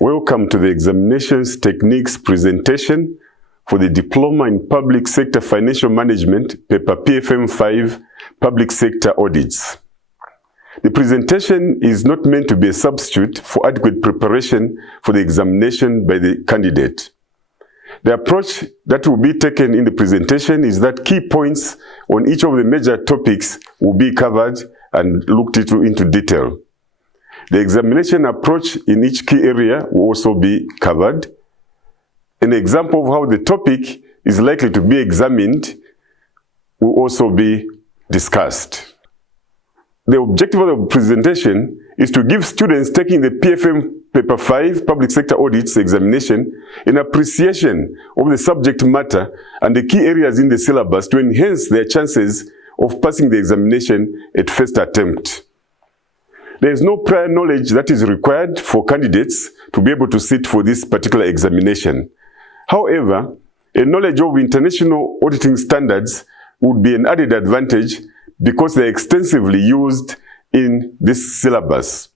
Welcome to the Examinations Techniques presentation for the Diploma in Public Sector Financial Management, paper PFM5, Public Sector Audits. The presentation is not meant to be a substitute for adequate preparation for the examination by the candidate. The approach that will be taken in the presentation is that key points on each of the major topics will be covered and looked into detail. The examination approach in each key area will also be covered. An example of how the topic is likely to be examined will also be discussed. The objective of the presentation is to give students taking the PFM Paper 5 Public Sector Audits examination an appreciation of the subject matter and the key areas in the syllabus to enhance their chances of passing the examination at first attempt. There is no prior knowledge that is required for candidates to be able to sit for this particular examination. However, a knowledge of international auditing standards would be an added advantage because they are extensively used in this syllabus.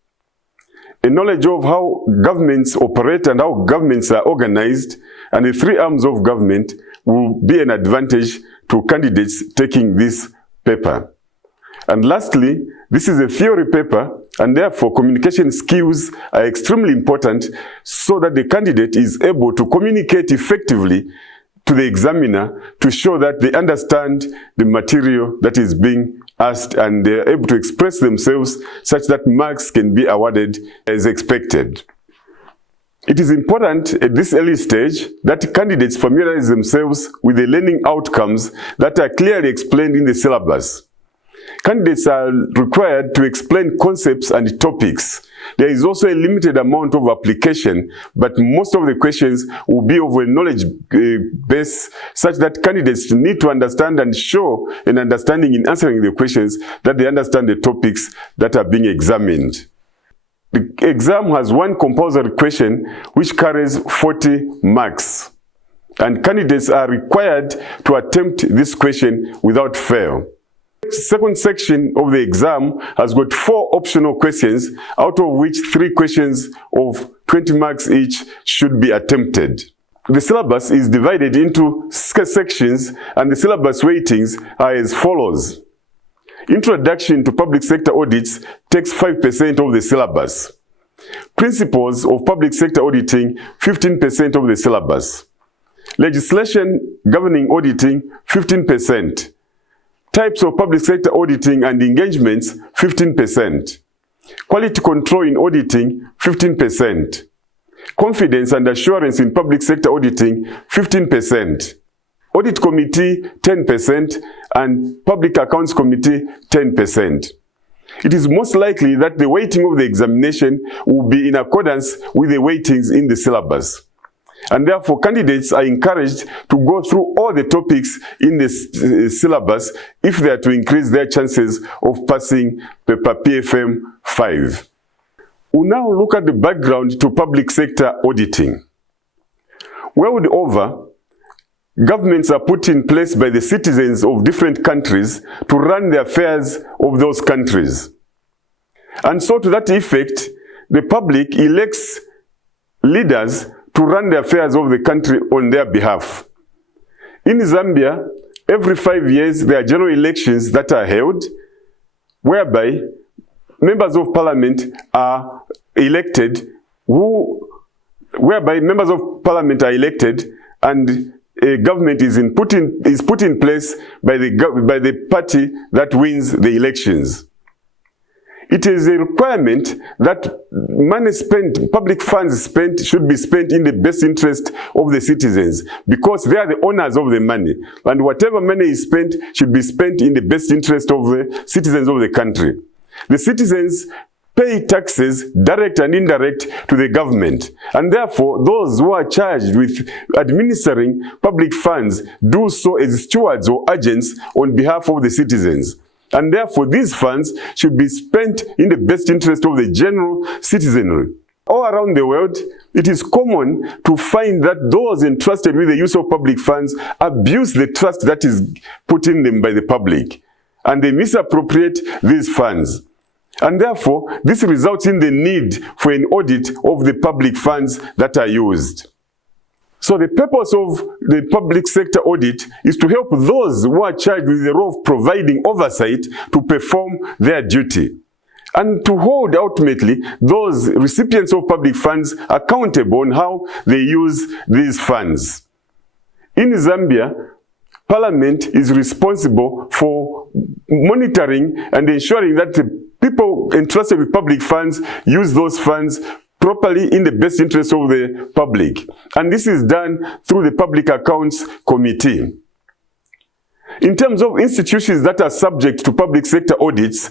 A knowledge of how governments operate and how governments are organized and the three arms of government will be an advantage to candidates taking this paper. And lastly, this is a theory paper, and therefore communication skills are extremely important so that the candidate is able to communicate effectively to the examiner to show that they understand the material that is being asked and they are able to express themselves such that marks can be awarded as expected. It is important at this early stage that candidates familiarize themselves with the learning outcomes that are clearly explained in the syllabus. Candidates are required to explain concepts and topics. There is also a limited amount of application, but most of the questions will be of a knowledge base such that candidates need to understand and show an understanding in answering the questions that they understand the topics that are being examined. The exam has one compulsory question which carries 40 marks, and candidates are required to attempt this question without fail. The second section of the exam has got 4 optional questions, out of which 3 questions of 20 marks each should be attempted. The syllabus is divided into sections, and the syllabus weightings are as follows. Introduction to Public Sector Audits takes 5% of the syllabus. Principles of Public Sector Auditing, 15% of the syllabus. Legislation governing auditing, 15%. Types of public sector auditing and engagements, 15%. Quality control in auditing, 15%. Confidence and assurance in public sector auditing, 15%. Audit committee, 10%, and public accounts committee, 10%. It is most likely that the weighting of the examination will be in accordance with the weightings in the syllabus. And therefore, candidates are encouraged to go through all the topics in this syllabus if they are to increase their chances of passing paper PFM5. We'll now look at the background to public sector auditing. World over, governments are put in place by the citizens of different countries to run the affairs of those countries. And so to that effect, the public elects leaders to run the affairs of the country on their behalf. In Zambia, every 5 years there are general elections that are held, whereby members of parliament are elected, and a government is put in place by the party that wins the elections. It is a requirement that money spent, public funds spent, should be spent in the best interest of the citizens, because they are the owners of the money. And whatever money is spent should be spent in the best interest of the citizens of the country. The citizens pay taxes, direct and indirect, to the government. And therefore, those who are charged with administering public funds do so as stewards or agents on behalf of the citizens. and therefore these funds should be spent in the best interest of the general citizenry. All around the world, it is common to find that those entrusted with the use of public funds abuse the trust that is put in them by the public, and they misappropriate these funds. And therefore, this results in the need for an audit of the public funds that are used. So the purpose of the public sector audit is to help those who are charged with the role of providing oversight to perform their duty, and to hold ultimately those recipients of public funds accountable on how they use these funds. In Zambia, Parliament is responsible for monitoring and ensuring that the people entrusted with public funds use those funds properly in the best interest of the public. And this is done through the Public Accounts Committee. In terms of institutions that are subject to public sector audits,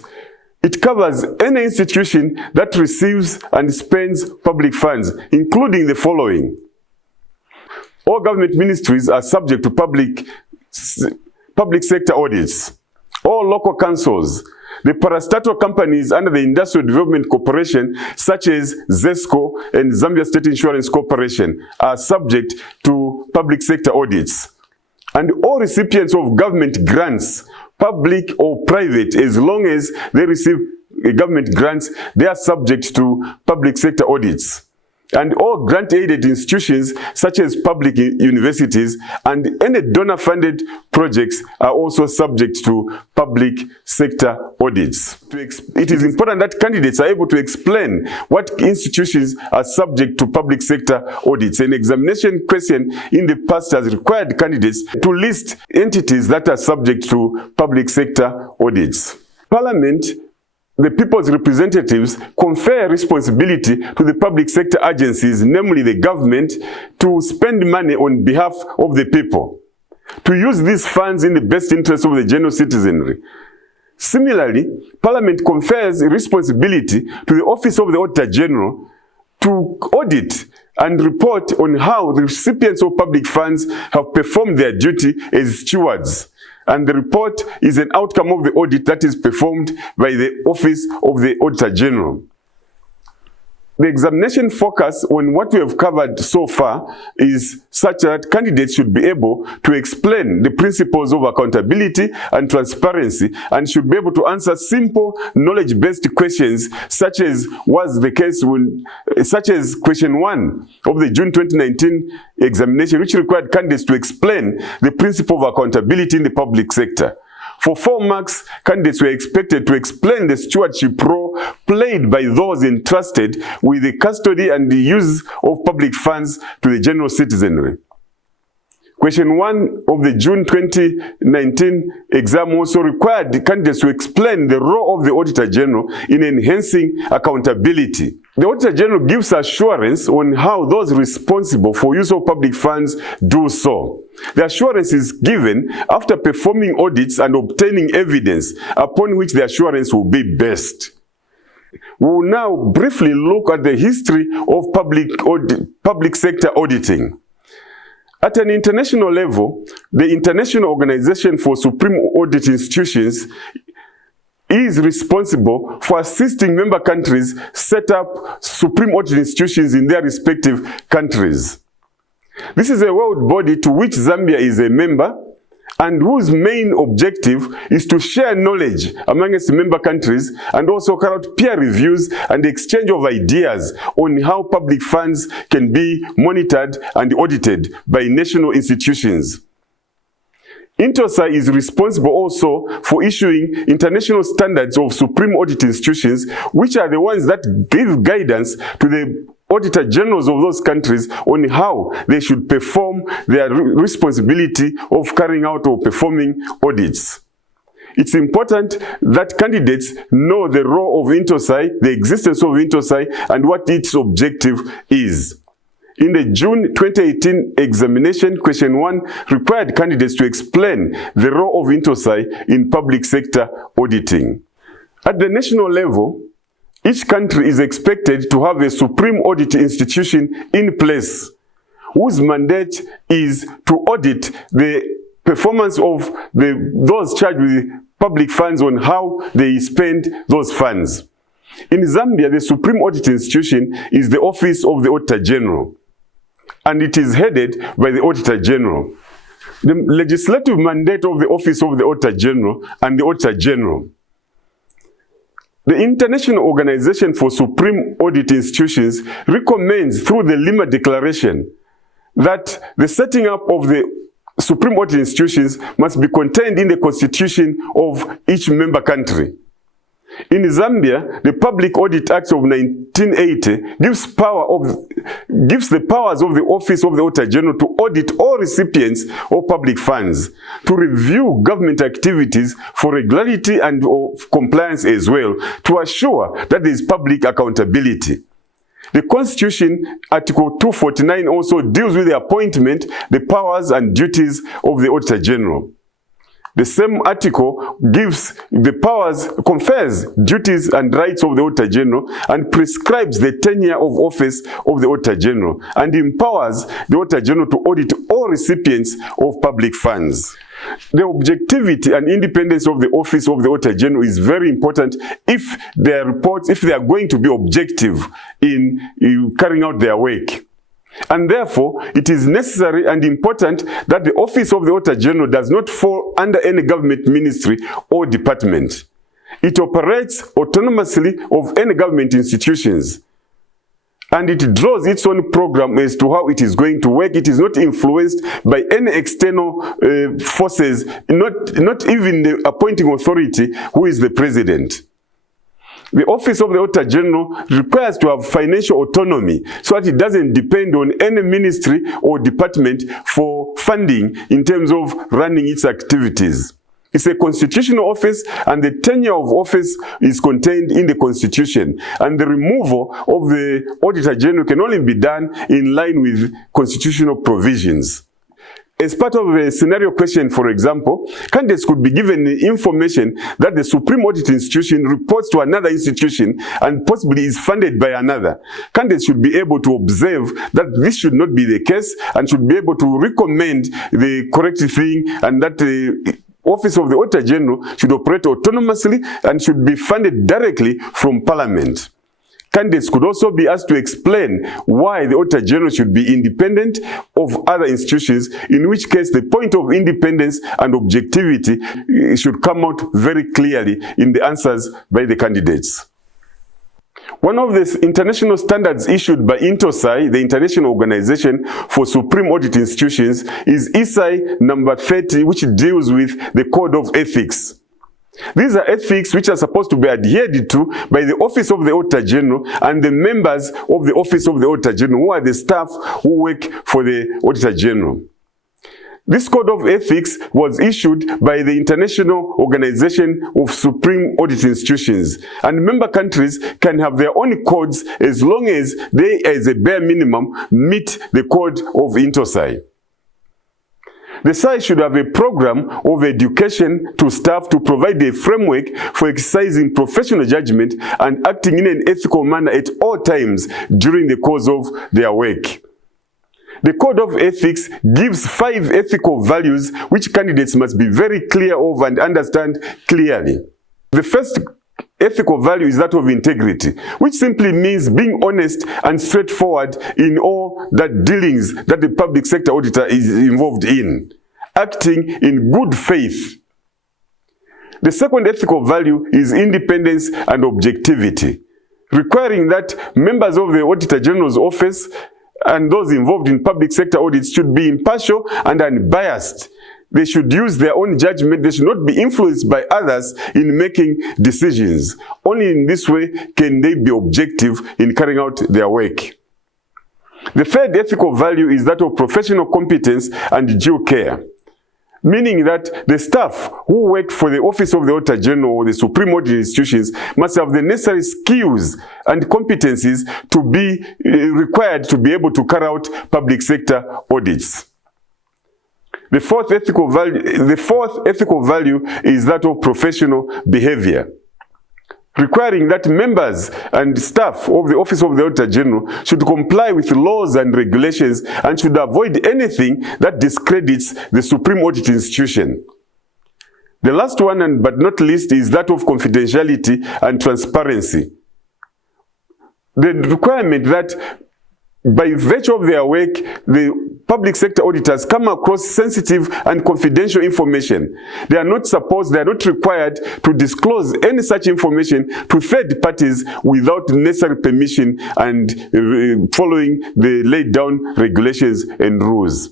it covers any institution that receives and spends public funds, including the following. All government ministries are subject to public sector audits. All local councils, the parastatal companies under the Industrial Development Corporation, such as ZESCO and Zambia State Insurance Corporation, are subject to public sector audits. And all recipients of government grants, public or private, as long as they receive government grants, they are subject to public sector audits. And all grant-aided institutions, such as public universities and any donor-funded projects, are also subject to public sector audits. It is important that candidates are able to explain what institutions are subject to public sector audits. An examination question in the past has required candidates to list entities that are subject to public sector audits. Parliament, the people's representatives, confer responsibility to the public sector agencies, namely the government, to spend money on behalf of the people, to use these funds in the best interest of the general citizenry. Similarly, Parliament confers responsibility to the Office of the Auditor General to audit and report on how the recipients of public funds have performed their duty as stewards. And the report is an outcome of the audit that is performed by the Office of the Auditor General. The examination focus on what we have covered so far is such that candidates should be able to explain the principles of accountability and transparency, and should be able to answer simple knowledge-based questions, such as was the case such as question 1 of the June 2019 examination, which required candidates to explain the principle of accountability in the public sector. For 4 marks, candidates were expected to explain the stewardship role played by those entrusted with the custody and the use of public funds to the general citizenry. Question 1 of the June 2019 exam also required the candidates to explain the role of the Auditor General in enhancing accountability. The Auditor General gives assurance on how those responsible for use of public funds do so. The assurance is given after performing audits and obtaining evidence upon which the assurance will be based. We will now briefly look at the history of public sector auditing. At an international level, the International Organization for Supreme Audit Institutions is responsible for assisting member countries set up supreme audit institutions in their respective countries. This is a world body to which Zambia is a member, and whose main objective is to share knowledge among its member countries and also carry out peer reviews and exchange of ideas on how public funds can be monitored and audited by national institutions. INTOSA is responsible also for issuing international standards of supreme audit institutions, which are the ones that give guidance to the Auditor Generals of those countries on how they should perform their responsibility of carrying out or performing audits. It's important that candidates know the role of INTOSA, the existence of INTOSA, and what its objective is. In the June 2018 examination, question 1 required candidates to explain the role of INTOSA in public sector auditing. At the national level, each country is expected to have a supreme audit institution in place, whose mandate is to audit the performance of those charged with public funds on how they spend those funds. In Zambia, the Supreme Audit Institution is the Office of the Auditor General, and it is headed by the Auditor General. The legislative mandate of the Office of the Auditor General and the Auditor General. The International Organization for Supreme Audit Institutions recommends through the Lima Declaration that the setting up of the Supreme Audit Institutions must be contained in the constitution of each member country. In Zambia, the Public Audit Act of 1980 gives the powers of the Office of the Auditor General to audit all recipients of public funds, to review government activities for regularity and compliance as well, to assure that there is public accountability. The Constitution, Article 249, also deals with the appointment, the powers and duties of the Auditor General. The same article gives the powers, confers duties and rights of the Auditor General, and prescribes the tenure of office of the Auditor General, and empowers the Auditor General to audit all recipients of public funds. The objectivity and independence of the Office of the Auditor General is very important if their reports, if they are going to be objective in carrying out their work. And therefore, it is necessary and important that the Office of the Auditor General does not fall under any government ministry or department. It operates autonomously of any government institutions. And it draws its own program as to how it is going to work. It is not influenced by any external forces, not even the appointing authority, who is the president. The Office of the Auditor General requires to have financial autonomy so that it doesn't depend on any ministry or department for funding in terms of running its activities. It's a constitutional office, and the tenure of office is contained in the Constitution, and the removal of the Auditor General can only be done in line with constitutional provisions. As part of a scenario question, for example, candidates could be given information that the Supreme Audit Institution reports to another institution and possibly is funded by another. Candidates should be able to observe that this should not be the case and should be able to recommend the correct thing, and that the Office of the Auditor General should operate autonomously and should be funded directly from Parliament. Candidates could also be asked to explain why the Auditor General should be independent of other institutions, in which case the point of independence and objectivity should come out very clearly in the answers by the candidates. One of the international standards issued by INTOSAI, the International Organization for Supreme Audit Institutions, is ISAI number 30, which deals with the Code of Ethics. These are ethics which are supposed to be adhered to by the Office of the Auditor General and the members of the Office of the Auditor General, who are the staff who work for the Auditor General. This Code of Ethics was issued by the International Organization of Supreme Audit Institutions, and member countries can have their own codes as long as they, as a bare minimum, meet the code of INTOSAI. The SAI should have a program of education to staff to provide a framework for exercising professional judgment and acting in an ethical manner at all times during the course of their work. The Code of Ethics gives 5 ethical values which candidates must be very clear of and understand clearly. The first ethical value is that of integrity, which simply means being honest and straightforward in all that dealings that the public sector auditor is involved in, acting in good faith. The second ethical value is independence and objectivity, requiring that members of the Auditor General's office and those involved in public sector audits should be impartial and unbiased. They should use their own judgment. They should not be influenced by others in making decisions. Only in this way can they be objective in carrying out their work. The third ethical value is that of professional competence and due care, meaning that the staff who work for the Office of the Auditor General or the Supreme Audit Institutions must have the necessary skills and competencies to be required to be able to carry out public sector audits. The fourth ethical value is that of professional behavior, requiring that members and staff of the Office of the Auditor General should comply with laws and regulations and should avoid anything that discredits the Supreme Audit Institution. The last one, and but not least, is that of confidentiality and transparency. The requirement that by virtue of their work, the public sector auditors come across sensitive and confidential information. They are not required to disclose any such information to third parties without necessary permission and following the laid down regulations and rules.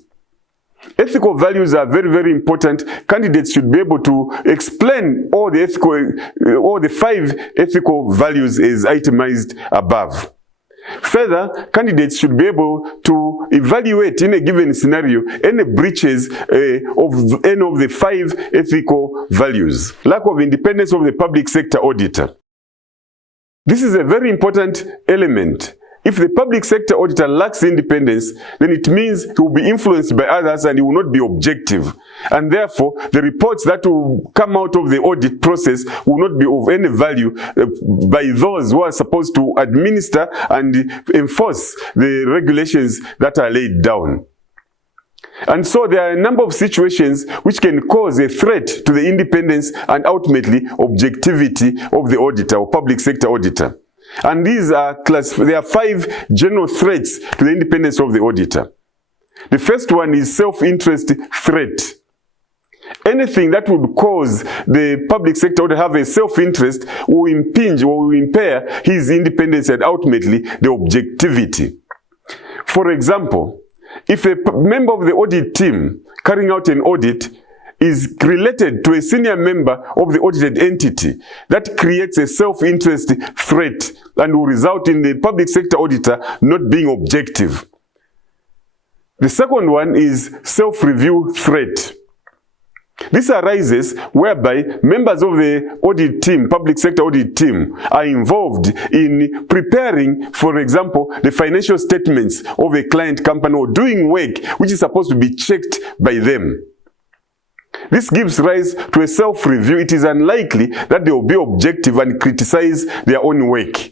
Ethical values are very, very important. Candidates should be able to explain all the 5 ethical values as itemized above. Further, candidates should be able to evaluate in a given scenario any breaches of any of the 5 ethical values. Lack of independence of the public sector auditor. This is a very important element. If the public sector auditor lacks independence, then it means he will be influenced by others and he will not be objective. And therefore, the reports that will come out of the audit process will not be of any value by those who are supposed to administer and enforce the regulations that are laid down. And so there are a number of situations which can cause a threat to the independence and ultimately objectivity of the auditor or public sector auditor. And these are there are 5 general threats to the independence of the auditor. The first one is self-interest threat. Anything that would cause the public sector to have a self-interest will impinge or will impair his independence and ultimately the objectivity. For example, if a member of the audit team carrying out an audit is related to a senior member of the audited entity, that creates a self-interest threat and will result in the public sector auditor not being objective. The second one is self-review threat. This arises whereby members of the audit team, public sector audit team, are involved in preparing, for example, the financial statements of a client company or doing work which is supposed to be checked by them. This gives rise to a self-review. It is unlikely that they will be objective and criticize their own work.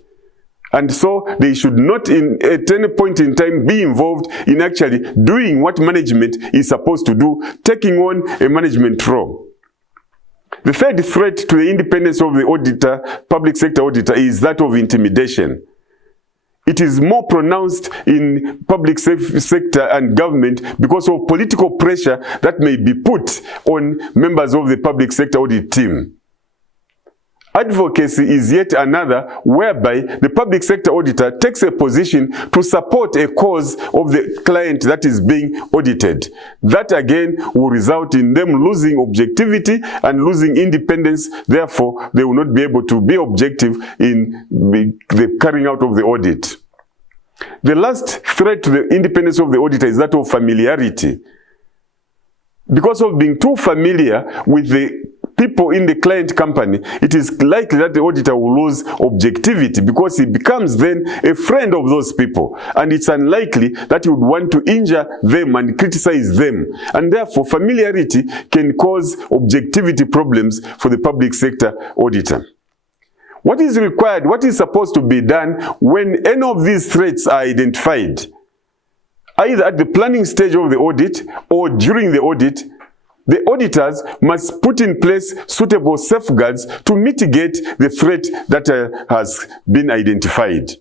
And so they should not at any point in time be involved in actually doing what management is supposed to do, taking on a management role. The third threat to the independence of the auditor, public sector auditor, is that of intimidation. It is more pronounced in public sector and government because of political pressure that may be put on members of the public sector audit team. Advocacy is yet another whereby the public sector auditor takes a position to support a cause of the client that is being audited. That again will result in them losing objectivity and losing independence. Therefore, they will not be able to be objective in the carrying out of the audit. The last threat to the independence of the auditor is that of familiarity. Because of being too familiar with the people in the client company, it is likely that the auditor will lose objectivity because he becomes then a friend of those people. And it's unlikely that he would want to injure them and criticize them. And therefore, familiarity can cause objectivity problems for the public sector auditor. What is required, what is supposed to be done when any of these threats are identified? Either at the planning stage of the audit or during the audit, the auditors must put in place suitable safeguards to mitigate the threat that has been identified.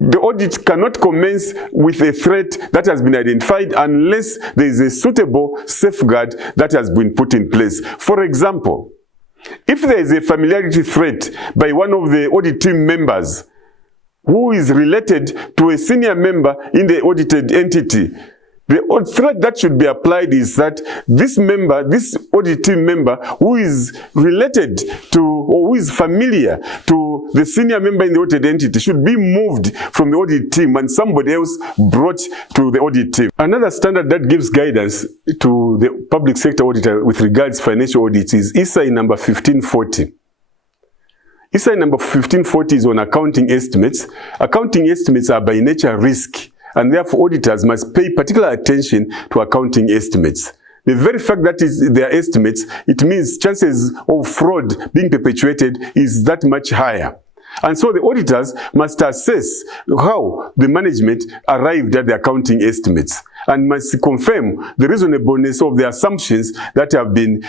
The audit cannot commence with a threat that has been identified unless there is a suitable safeguard that has been put in place. For example, if there is a familiarity threat by one of the audit team members who is related to a senior member in the audited entity, the threat that should be applied is that this member, this audit team member who is related to or who is familiar to the senior member in the audited entity should be moved from the audit team and somebody else brought to the audit team. Another standard that gives guidance to the public sector auditor with regards to financial audits is ESI number 1540. ESI number 1540 is on accounting estimates. Accounting estimates are by nature risk, and therefore auditors must pay particular attention to accounting estimates. The very fact that they are estimates, it means chances of fraud being perpetuated is that much higher. And so the auditors must assess how the management arrived at the accounting estimates and must confirm the reasonableness of the assumptions that have been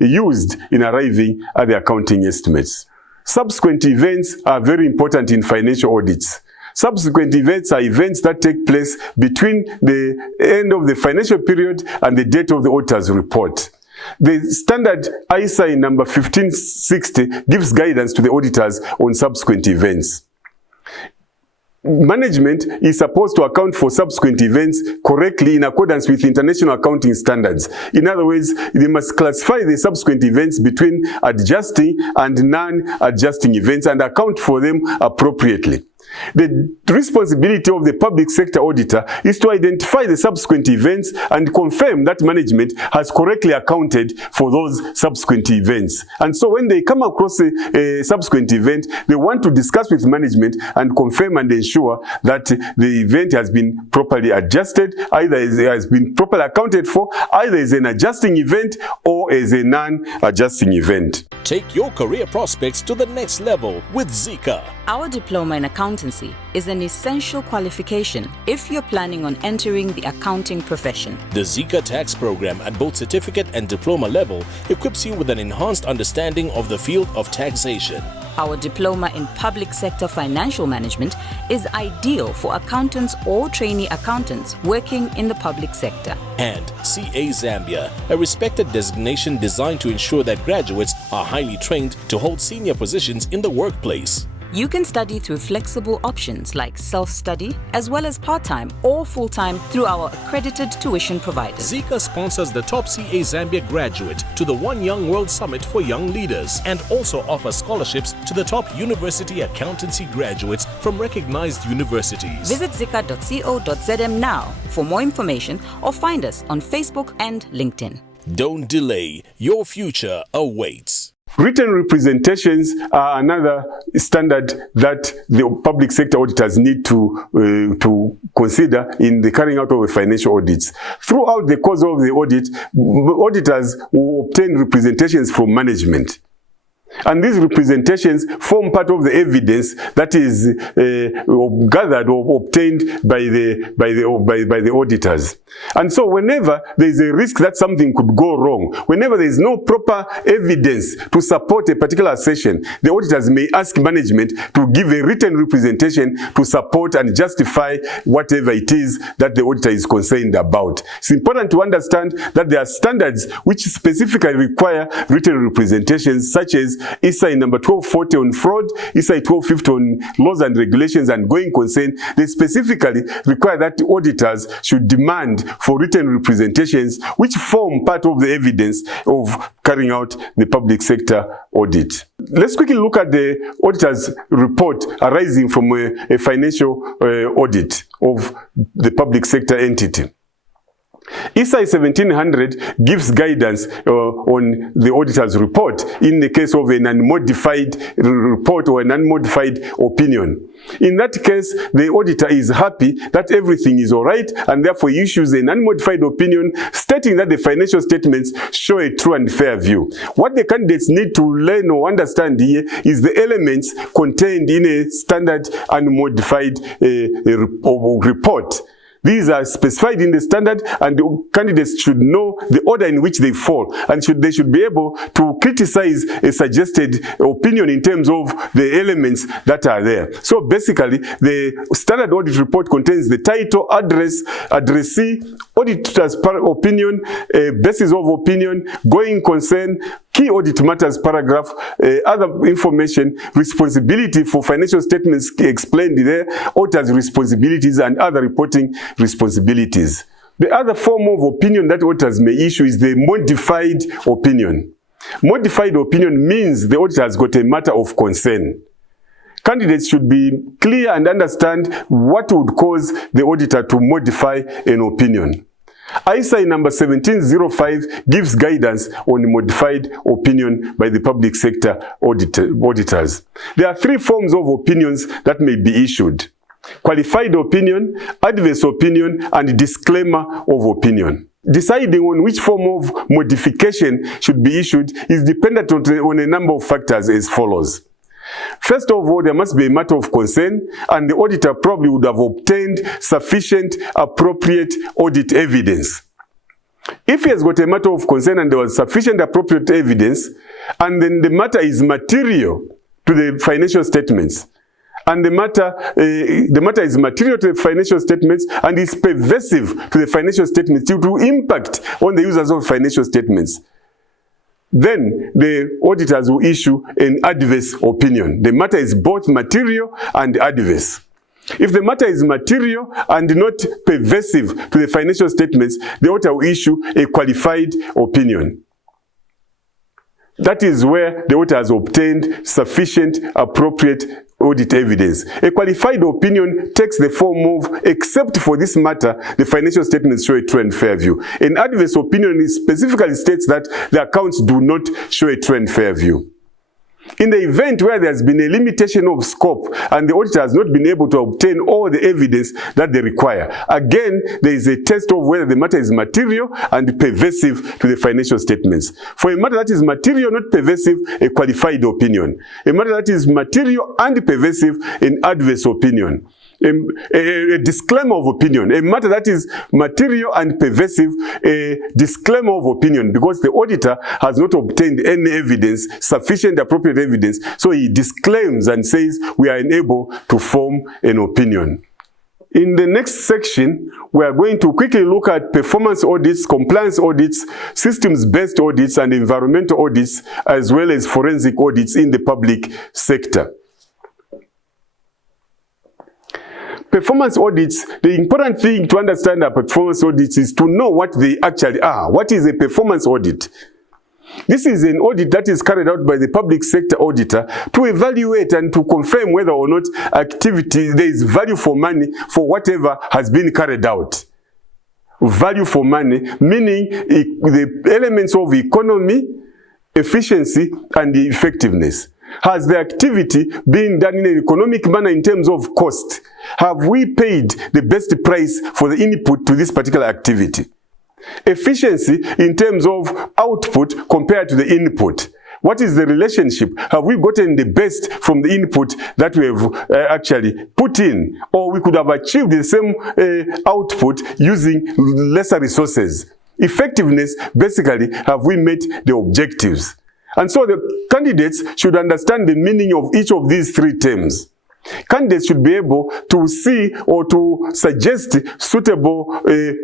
used in arriving at the accounting estimates. Subsequent events are very important in financial audits. Subsequent events are events that take place between the end of the financial period and the date of the auditor's report. The standard ISI number 1560 gives guidance to the auditors on subsequent events. Management is supposed to account for subsequent events correctly in accordance with international accounting standards. In other words, they must classify the subsequent events between adjusting and non-adjusting events and account for them appropriately. The responsibility of the public sector auditor is to identify the subsequent events and confirm that management has correctly accounted for those subsequent events. And so when they come across a subsequent event, they want to discuss with management and confirm and ensure that the event has been properly adjusted, either it has been properly accounted for, either as an adjusting event or as a non-adjusting event. Take your career prospects to the next level with Zika. Our diploma in accountancy is an essential qualification if you're planning on entering the accounting profession. The Zika tax program at both certificate and diploma level equips you with an enhanced understanding of the field of taxation. Our diploma in public sector financial management is ideal for accountants or trainee accountants working in the public sector. And CA Zambia, a respected designation designed to ensure that graduates are highly trained to hold senior positions in the workplace. You can study through flexible options like self-study, as well as part-time or full-time through our accredited tuition providers. Zika sponsors the top CA Zambia graduate to the One Young World Summit for Young Leaders and also offers scholarships to the top university accountancy graduates from recognized universities. Visit zika.co.zm now for more information or find us on Facebook and LinkedIn. Don't delay, your future awaits. Written representations are another standard that the public sector auditors need to consider in the carrying out of the financial audits. Throughout the course of the audit, auditors will obtain representations from management. And these representations form part of the evidence that is gathered or obtained by the auditors. And so whenever there is a risk that something could go wrong, whenever there is no proper evidence to support a particular assertion, the auditors may ask management to give a written representation to support and justify whatever it is that the auditor is concerned about. It's important to understand that there are standards which specifically require written representations, such as ISI number 1240 on fraud, ISI 1250 on laws and regulations and going concern. They specifically require that auditors should demand for written representations which form part of the evidence of carrying out the public sector audit. Let's quickly look at the auditor's report arising from a financial audit of the public sector entity. ISI 1700 gives guidance on the auditor's report in the case of an unmodified report or an unmodified opinion. In that case, the auditor is happy that everything is all right and therefore issues an unmodified opinion stating that the financial statements show a true and fair view. What the candidates need to learn or understand here is the elements contained in a standard unmodified report. These are specified in the standard, and the candidates should know the order in which they fall, and they should be able to criticize a suggested opinion in terms of the elements that are there. So basically, the standard audit report contains the title, address, addressee, auditor's opinion, basis of opinion, going concern, key audit matters paragraph, other information, responsibility for financial statements explained there, auditor's responsibilities and other reporting responsibilities. The other form of opinion that auditors may issue is the modified opinion. Modified opinion means the auditor has got a matter of concern. Candidates should be clear and understand what would cause the auditor to modify an opinion. ISI number 1705 gives guidance on modified opinion by the public sector auditors. There are three forms of opinions that may be issued: qualified opinion, adverse opinion, and disclaimer of opinion. Deciding on which form of modification should be issued is dependent on a number of factors as follows. First of all, there must be a matter of concern, and the auditor probably would have obtained sufficient, appropriate audit evidence. If he has got a matter of concern and there was sufficient, appropriate evidence, and then the matter is material to the financial statements, and the matter is material to the financial statements and is pervasive to the financial statements due to impact on the users of financial statements, then the auditors will issue an adverse opinion. The matter is both material and adverse. If the matter is material and not pervasive to the financial statements, the auditor will issue a qualified opinion. That is where the auditor has obtained sufficient, appropriate audit evidence. A qualified opinion takes the form of, except for this matter, the financial statements show a true and fair view. An adverse opinion specifically states that the accounts do not show a true and fair view. In the event where there has been a limitation of scope and the auditor has not been able to obtain all the evidence that they require, again, there is a test of whether the matter is material and pervasive to the financial statements. For a matter that is material, not pervasive, a qualified opinion. A matter that is material and pervasive, an adverse opinion. A disclaimer of opinion. A matter that is material and pervasive, a disclaimer of opinion, because the auditor has not obtained any evidence, sufficient appropriate evidence, so he disclaims and says we are unable to form an opinion. In the next section, we are going to quickly look at performance audits, compliance audits, systems-based audits, and environmental audits, as well as forensic audits in the public sector. Performance audits, the important thing to understand about performance audits is to know what they actually are. What is a performance audit? This is an audit that is carried out by the public sector auditor to evaluate and to confirm whether or not activity, there is value for money for whatever has been carried out. Value for money, meaning the elements of economy, efficiency, and the effectiveness. Has the activity been done in an economic manner in terms of cost? Have we paid the best price for the input to this particular activity? Efficiency in terms of output compared to the input. What is the relationship? Have we gotten the best from the input that we have actually put in? Or we could have achieved the same output using lesser resources? Effectiveness, basically, have we met the objectives? And so the candidates should understand the meaning of each of these three terms. Candidates should be able to see or to suggest suitable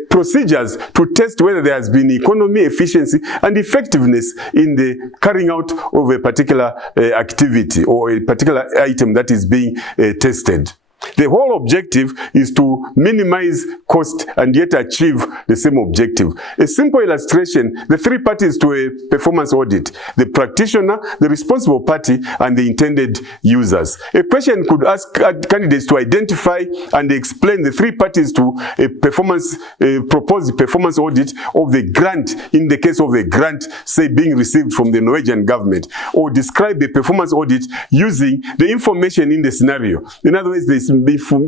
procedures to test whether there has been economy, efficiency, and effectiveness in the carrying out of a particular activity or a particular item that is being tested. The whole objective is to minimize cost and yet achieve the same objective. A simple illustration, the three parties to a performance audit: the practitioner, the responsible party, and the intended users. A question could ask candidates to identify and explain the three parties to a proposed performance audit of the grant, in the case of a grant, say, being received from the Norwegian government, or describe the performance audit using the information in the scenario. In other words, the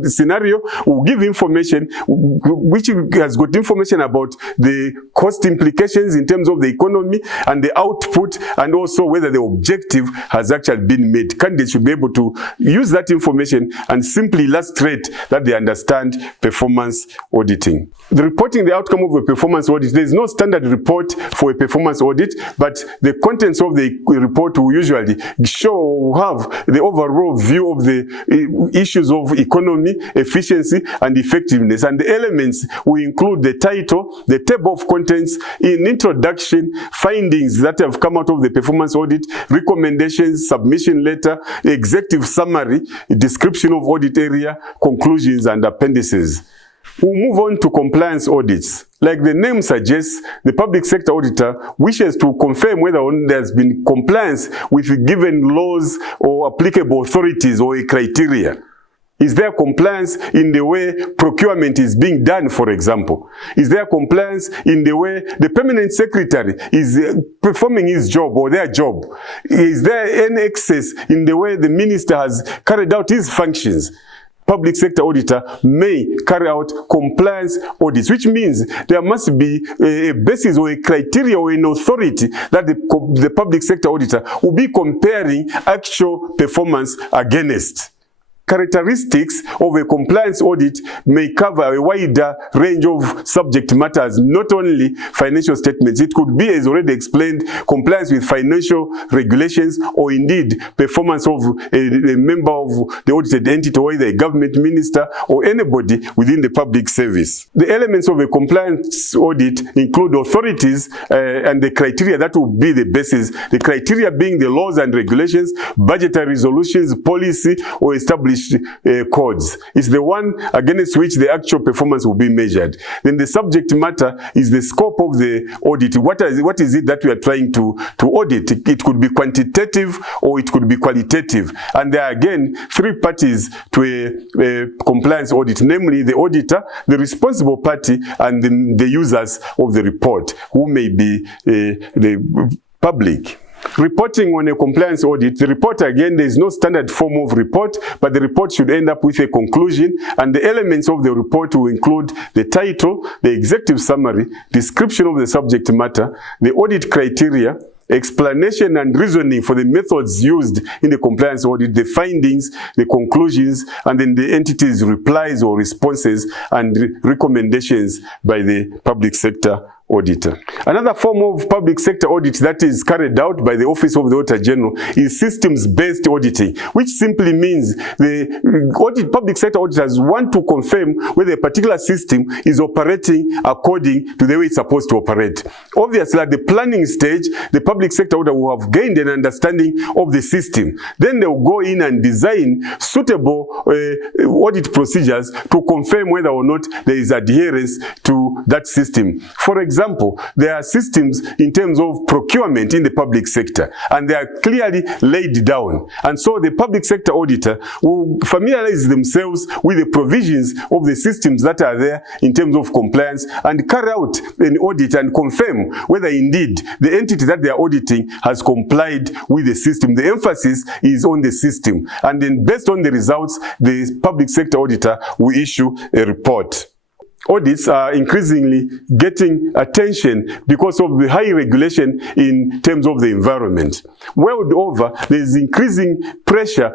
scenario will give information which has got information about the cost implications in terms of the economy and the output, and also whether the objective has actually been made. Candidates should be able to use that information and simply illustrate that they understand performance auditing. The reporting the outcome of a performance audit, there is no standard report for a performance audit, but the contents of the report will usually have the overall view of the issues of economy, efficiency, and effectiveness. And the elements will include the title, the table of contents, in introduction, findings that have come out of the performance audit, recommendations, submission letter, executive summary, description of audit area, conclusions, and appendices. We'll move on to compliance audits. Like the name suggests, the public sector auditor wishes to confirm whether there has been compliance with given laws or applicable authorities or a criteria. Is there compliance in the way procurement is being done, for example? Is there compliance in the way the permanent secretary is performing his job or their job? Is there any excess in the way the minister has carried out his functions? public sector auditor may carry out compliance audits, which means there must be a basis or a criteria or an authority that the public sector auditor will be comparing actual performance against. Characteristics of a compliance audit may cover a wider range of subject matters, not only financial statements. It could be, as already explained, compliance with financial regulations, or indeed performance of a member of the audited entity, or either a government minister or anybody within the public service. The elements of a compliance audit include authorities and the criteria that will be the basis. The criteria being the laws and regulations, budgetary resolutions, policy, or established codes. It's the one against which the actual performance will be measured. Then the subject matter is the scope of the audit. What is it that we are trying to audit? It could be quantitative or it could be qualitative. And there are again three parties to a compliance audit, namely the auditor, the responsible party, and the users of the report, who may be the public. Reporting on a compliance audit, the report, again, there is no standard form of report, but the report should end up with a conclusion, and the elements of the report will include the title, the executive summary, description of the subject matter, the audit criteria, explanation and reasoning for the methods used in the compliance audit, the findings, the conclusions, and then the entity's replies or responses and recommendations by the public sector auditor. Another form of public sector audit that is carried out by the Office of the Auditor General is systems-based auditing, which simply means the public sector auditors want to confirm whether a particular system is operating according to the way it's supposed to operate. Obviously, at the planning stage, the public sector auditor will have gained an understanding of the system. Then they will go in and design suitable audit procedures to confirm whether or not there is adherence to that system. For example, there are systems in terms of procurement in the public sector, and they are clearly laid down. And so the public sector auditor will familiarize themselves with the provisions of the systems that are there in terms of compliance and carry out an audit and confirm whether indeed the entity that they are auditing has complied with the system. The emphasis is on the system. And then based on the results, the public sector auditor will issue a report. Audits are increasingly getting attention because of the high regulation in terms of the environment. World over, there is increasing pressure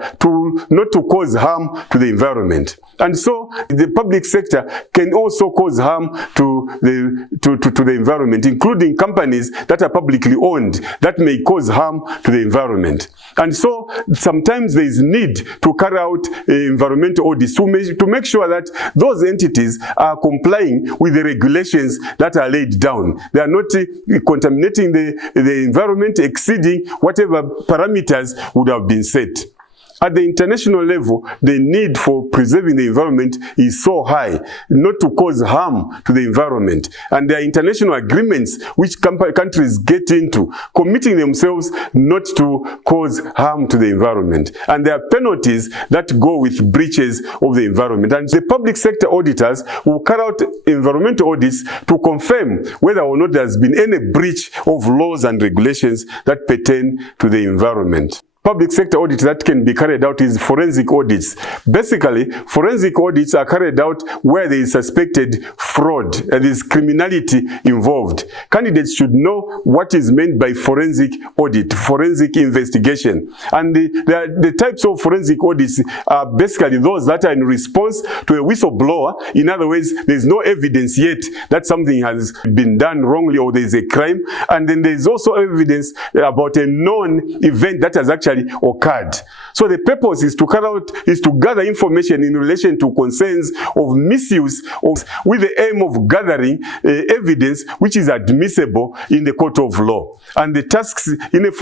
not to cause harm to the environment. And so the public sector can also cause harm to the environment, including companies that are publicly owned that may cause harm to the environment. And so sometimes there is need to carry out environmental audits to make sure that those entities are complying with the regulations that are laid down. They are not contaminating the environment, exceeding whatever parameters would have been set. At the international level, the need for preserving the environment is so high, not to cause harm to the environment. And there are international agreements which countries get into, committing themselves not to cause harm to the environment. And there are penalties that go with breaches of the environment. And the public sector auditors will carry out environmental audits to confirm whether or not there has been any breach of laws and regulations that pertain to the environment. Public sector audit that can be carried out is forensic audits. Basically, forensic audits are carried out where there is suspected fraud and there is criminality involved. Candidates should know what is meant by forensic audit, forensic investigation. And the types of forensic audits are basically those that are in response to a whistleblower. In other words, there is no evidence yet that something has been done wrongly or there is a crime. And then there is also evidence about a known event that has actually occurred. So the purpose is to gather information in relation to concerns of misuse with the aim of gathering evidence which is admissible in the court of law. And the tasks in a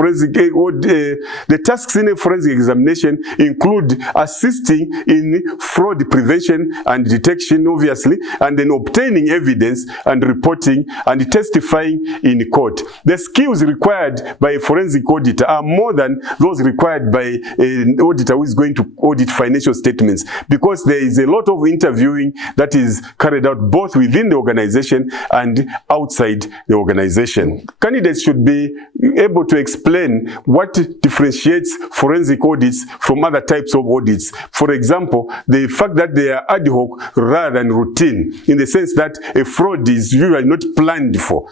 forensic examination include assisting in fraud prevention and detection, obviously, and then obtaining evidence and reporting and testifying in court. The skills required by a forensic auditor are more than those required by a the auditor who is going to audit financial statements, because there is a lot of interviewing that is carried out both within the organization and outside the organization. Candidates should be able to explain what differentiates forensic audits from other types of audits. For example, the fact that they are ad hoc rather than routine, in the sense that a fraud is usually not planned for.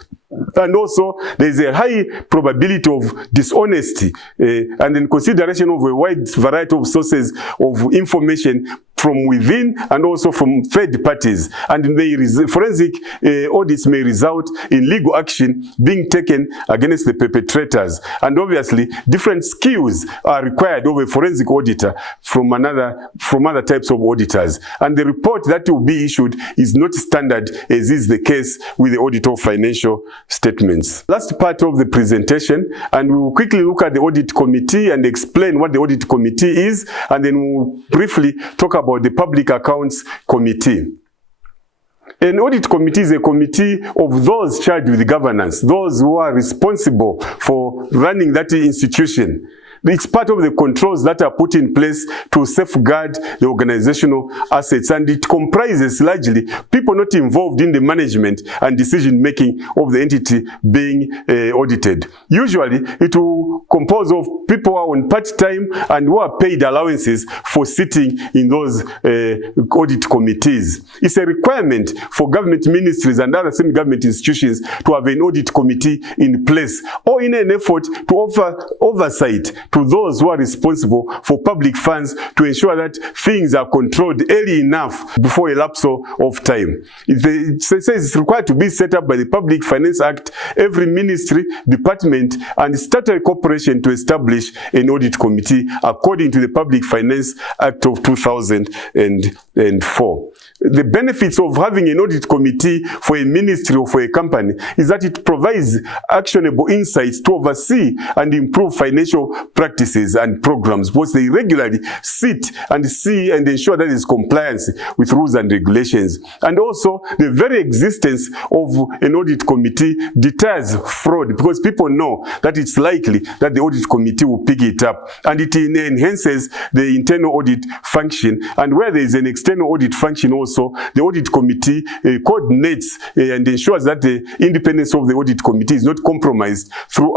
And also, there is a high probability of dishonesty and in consideration of a wide variety of sources of information from within and also from third parties. And forensic audits may result in legal action being taken against the perpetrators. And obviously, different skills are required of a forensic auditor from other types of auditors. And the report that will be issued is not standard, as is the case with the audit of financial statements. Last part of the presentation, and we will quickly look at the audit committee and explain what the audit committee is, and then we'll briefly talk about the Public Accounts Committee. An audit committee is a committee of those charged with governance, those who are responsible for running that institution. It's part of the controls that are put in place to safeguard the organizational assets, and it comprises largely people not involved in the management and decision-making of the entity being audited. Usually, it will compose of people who are on part-time and who are paid allowances for sitting in those audit committees. It's a requirement for government ministries and other semi-government institutions to have an audit committee in place, or in an effort to offer oversight to those who are responsible for public funds, to ensure that things are controlled early enough before a lapse of time. It says it's required to be set up by the Public Finance Act, every ministry, department, and statutory corporation to establish an audit committee according to the Public Finance Act of 2004. The benefits of having an audit committee for a ministry or for a company is that it provides actionable insights to oversee and improve financial practices and programs, because they regularly sit and see and ensure that there is compliance with rules and regulations. And also, the very existence of an audit committee deters fraud, because people know that it's likely that the audit committee will pick it up, and it enhances the internal audit function. And where there is an external audit function also, the audit committee coordinates and ensures that the independence of the audit committee is not compromised through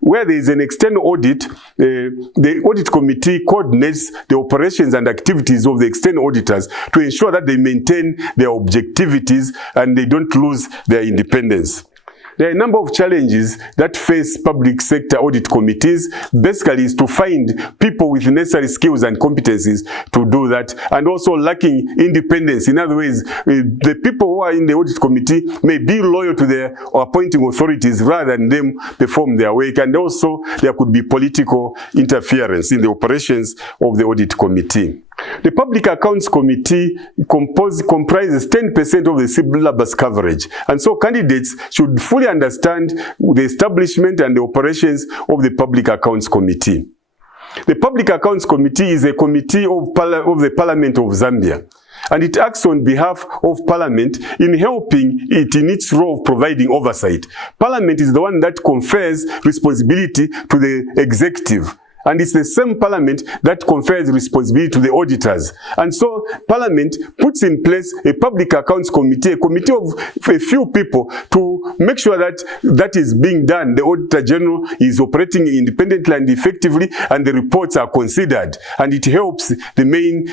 where there is an external audit, the audit committee coordinates the operations and activities of the external auditors to ensure that they maintain their objectivities and they don't lose their independence. There are a number of challenges that face public sector audit committees. Basically, is to find people with necessary skills and competencies to do that, and also lacking independence. In other words, the people who are in the audit committee may be loyal to their appointing authorities rather than them perform their work. And also, there could be political interference in the operations of the audit committee. The Public Accounts Committee comprises 10% of the syllabus coverage, and so candidates should fully understand the establishment and the operations of the Public Accounts Committee. The Public Accounts Committee is a committee of the Parliament of Zambia, and it acts on behalf of Parliament in helping it in its role of providing oversight. Parliament is the one that confers responsibility to the executive, and it's the same Parliament that confers responsibility to the auditors. And so Parliament puts in place a Public Accounts Committee, a committee of a few people to make sure that that is being done. The Auditor General is operating independently and effectively, and the reports are considered, and it helps the main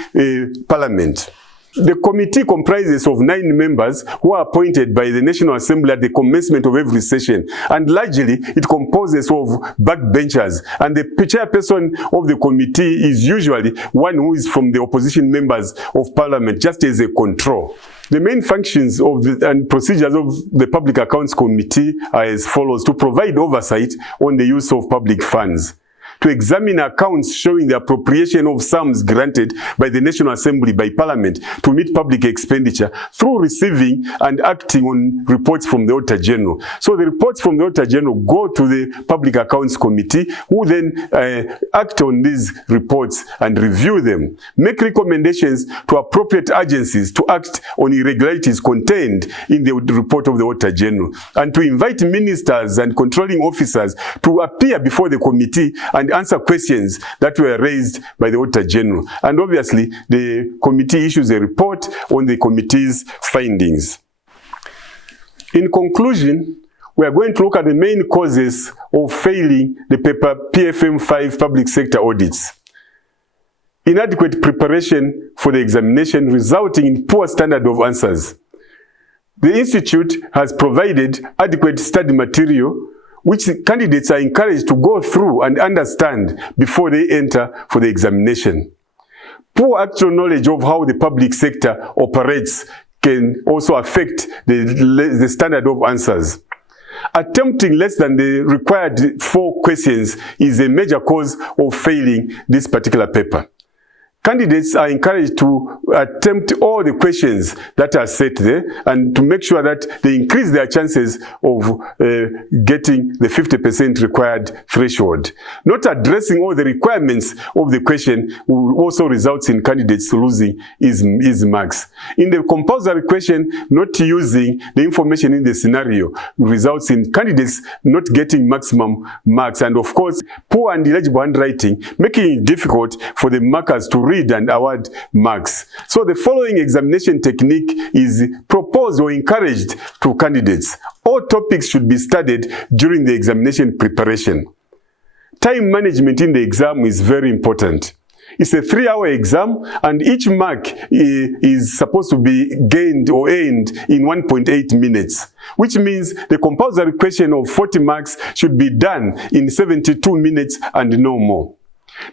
Parliament. The committee comprises of 9 members who are appointed by the National Assembly at the commencement of every session, and largely it composes of backbenchers, and the chairperson of the committee is usually one who is from the opposition members of Parliament, just as a control. The main functions and procedures of the Public Accounts Committee are as follows: to provide oversight on the use of public funds, to examine accounts showing the appropriation of sums granted by the National Assembly by Parliament to meet public expenditure through receiving and acting on reports from the Auditor General. So the reports from the Auditor General go to the Public Accounts Committee, who then act on these reports and review them, make recommendations to appropriate agencies to act on irregularities contained in the report of the Auditor General, and to invite ministers and controlling officers to appear before the committee and and answer questions that were raised by the Auditor General. And obviously, the committee issues a report on the committee's findings. In conclusion, we are going to look at the main causes of failing the paper PFM5 public sector audits. Inadequate preparation for the examination resulting in poor standard of answers. The Institute has provided adequate study material which candidates are encouraged to go through and understand before they enter for the examination. Poor actual knowledge of how the public sector operates can also affect the standard of answers. Attempting less than the required 4 questions is a major cause of failing this particular paper. Candidates are encouraged to attempt all the questions that are set there and to make sure that they increase their chances of getting the 50% required threshold. Not addressing all the requirements of the question will also result in candidates losing easy marks. In the compulsory question, not using the information in the scenario results in candidates not getting maximum marks, and of course, poor and illegible handwriting, making it difficult for the markers to read and award marks. So the following examination technique is proposed or encouraged to candidates. All topics should be studied during the examination preparation. Time management in the exam is very important. It's a 3-hour exam and each mark is supposed to be gained or earned in 1.8 minutes, which means the compulsory question of 40 marks should be done in 72 minutes and no more.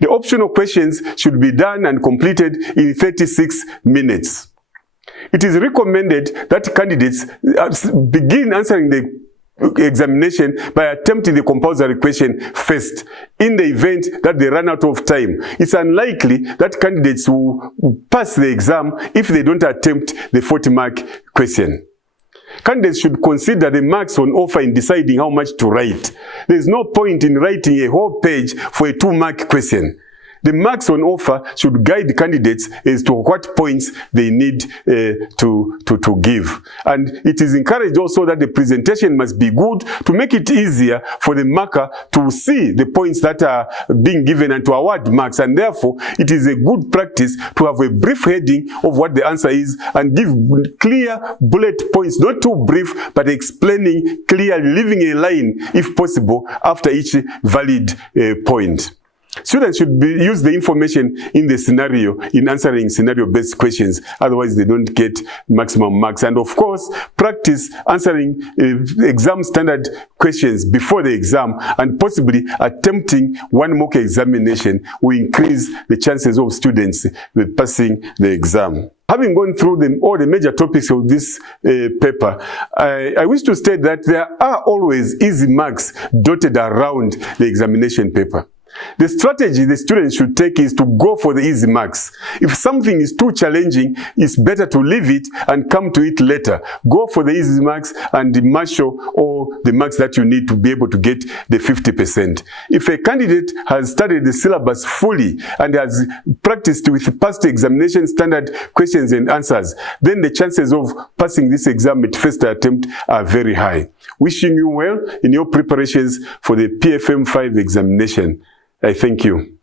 The optional questions should be done and completed in 36 minutes. It is recommended that candidates begin answering the examination by attempting the compulsory question first. In the event that they run out of time, it's unlikely that candidates will pass the exam if they don't attempt the 40-mark question. Candidates should consider the marks on offer in deciding how much to write. There is no point in writing a whole page for a 2-mark question. The marks on offer should guide candidates as to what points they need to give. And it is encouraged also that the presentation must be good to make it easier for the marker to see the points that are being given and to award marks. And therefore, it is a good practice to have a brief heading of what the answer is and give clear bullet points, not too brief, but explaining clearly, leaving a line, if possible, after each valid point. Students should use the information in the scenario in answering scenario-based questions, otherwise they don't get maximum marks. And of course, practice answering exam standard questions before the exam and possibly attempting 1 mock examination will increase the chances of students with passing the exam. Having gone through all the major topics of this paper, I wish to state that there are always easy marks dotted around the examination paper. The strategy the students should take is to go for the easy marks. If something is too challenging, it's better to leave it and come to it later. Go for the easy marks and marshal all the marks that you need to be able to get the 50%. If a candidate has studied the syllabus fully and has practiced with past examination standard questions and answers, then the chances of passing this exam at first attempt are very high. Wishing you well in your preparations for the PFM5 examination. I thank you.